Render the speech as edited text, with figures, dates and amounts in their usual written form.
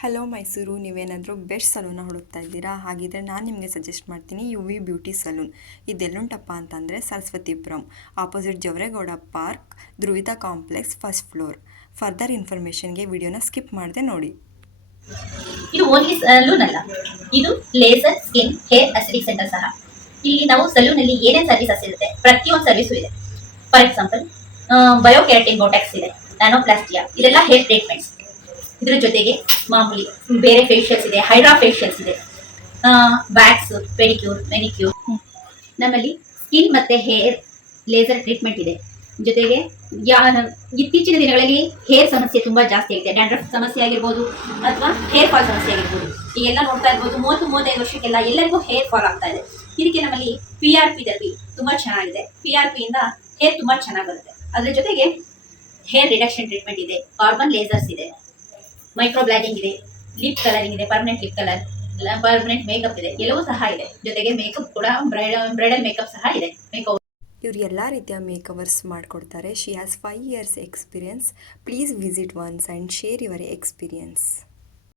Hello Mysuru, ನೀವೇನಾದರೂ best ಸಲೂನ್ನ ಹುಡುಕ್ತಾ ಇದ್ದೀರಾ? ಹಾಗಿದ್ರೆ ನಾನು ನಿಮಗೆ ಸಜೆಸ್ಟ್ ಮಾಡ್ತೀನಿ ಯು ವಿ ಬ್ಯೂಟಿ ಸಲೂನ್. ಇದೆಲ್ಲುಂಟಪ್ಪ ಅಂತಂದರೆ Saraswathipuram, opposite Javaregowda park, Dhruvitha complex, first floor. Further ಇನ್ಫಾರ್ಮೇಷನ್ಗೆ ವಿಡಿಯೋನ ಸ್ಕಿಪ್ ಮಾಡದೆ ನೋಡಿ. ಇದು ಓನ್ಲಿ ಸಲೂನ್ ಅಲ್ಲ, ಇದು laser, skin, hair acidic centre ಸಹ. ಇಲ್ಲಿ ನಾವು ಸಲೂನ್ ಅಲ್ಲಿ ಏನೇನು ಸರ್ವಿಸಸ್ ಇರುತ್ತೆ, ಪ್ರತಿಯೊಂದು ಸರ್ವಿಸು ಇದೆ. For example, bio keratin Botox ಇದೆ, ನ್ಯಾನೋಪ್ಲಾಸ್ಟಿಯಾ, ಇದೆಲ್ಲ ಹೇರ್ ಟ್ರೀಟ್ಮೆಂಟ್ಸ್. ಇದ್ರ ಜೊತೆಗೆ ಮಾಮೂಲಿ ಬೇರೆ ಫೇಶಿಯಲ್ಸ್ ಇದೆ, ಹೈಡ್ರಾ ಫೇಶಿಯಲ್ಸ್ ಇದೆ, ವ್ಯಾಕ್ಸ್, ಪೆಡಿಕ್ಯೂರ್, ಮೆನಿಕ್ಯೂರ್. ನಮ್ಮಲ್ಲಿ ಸ್ಕಿನ್ ಮತ್ತೆ ಹೇರ್ ಲೇಸರ್ ಟ್ರೀಟ್ಮೆಂಟ್ ಇದೆ. ಜೊತೆಗೆ ಇತ್ತೀಚಿನ ದಿನಗಳಲ್ಲಿ ಹೇರ್ ಸಮಸ್ಯೆ ತುಂಬಾ ಜಾಸ್ತಿ ಆಗಿದೆ. ಡ್ಯಾಂಡ್ರಫ್ ಸಮಸ್ಯೆ ಆಗಿರ್ಬೋದು ಅಥವಾ ಹೇರ್ ಫಾಲ್ ಸಮಸ್ಯೆ ಆಗಿರ್ಬೋದು. ಈಗೆಲ್ಲ ನೋಡ್ತಾ ಇರ್ಬೋದು, 30-35 ವರ್ಷಕ್ಕೆಲ್ಲ ಎಲ್ಲರಿಗೂ ಹೇರ್ ಫಾಲ್ ಆಗ್ತಾ ಇದೆ. ಇದಕ್ಕೆ ನಮ್ಮಲ್ಲಿ PRP ಥೆರಪಿ ತುಂಬಾ ಚೆನ್ನಾಗಿದೆ. PRP ಇಂದ ಹೇರ್ ತುಂಬಾ ಚೆನ್ನಾಗಿ ಬರುತ್ತೆ. ಅದ್ರ ಜೊತೆಗೆ ಹೇರ್ ರಿಡಕ್ಷನ್ ಟ್ರೀಟ್ಮೆಂಟ್ ಇದೆ, ಕಾರ್ಬನ್ ಲೇಸರ್ಸ್ ಇದೆ, ಮೈಕ್ರೋ ಬ್ಲಾಗಿಂಗ್ ಇದೆ, ಲಿಪ್ ಕಲರಿಂಗ್ ಇದೆ, permanent lip colour, permanent makeup ಇದೆ, ಎಲ್ಲವೂ ಸಹ ಇದೆ. ಜೊತೆಗೆ ಮೇಕಪ್ ಕೂಡ ಬ್ರೈಡಲ್ ಮೇಕಪ್ ಸಹ ಇದೆ. ಇವರು ಎಲ್ಲ ರೀತಿಯ ಮೇಕವರ್ಸ್ ಮಾಡಿಕೊಡ್ತಾರೆ. She has 5 years experience. Please visit once and share your experience.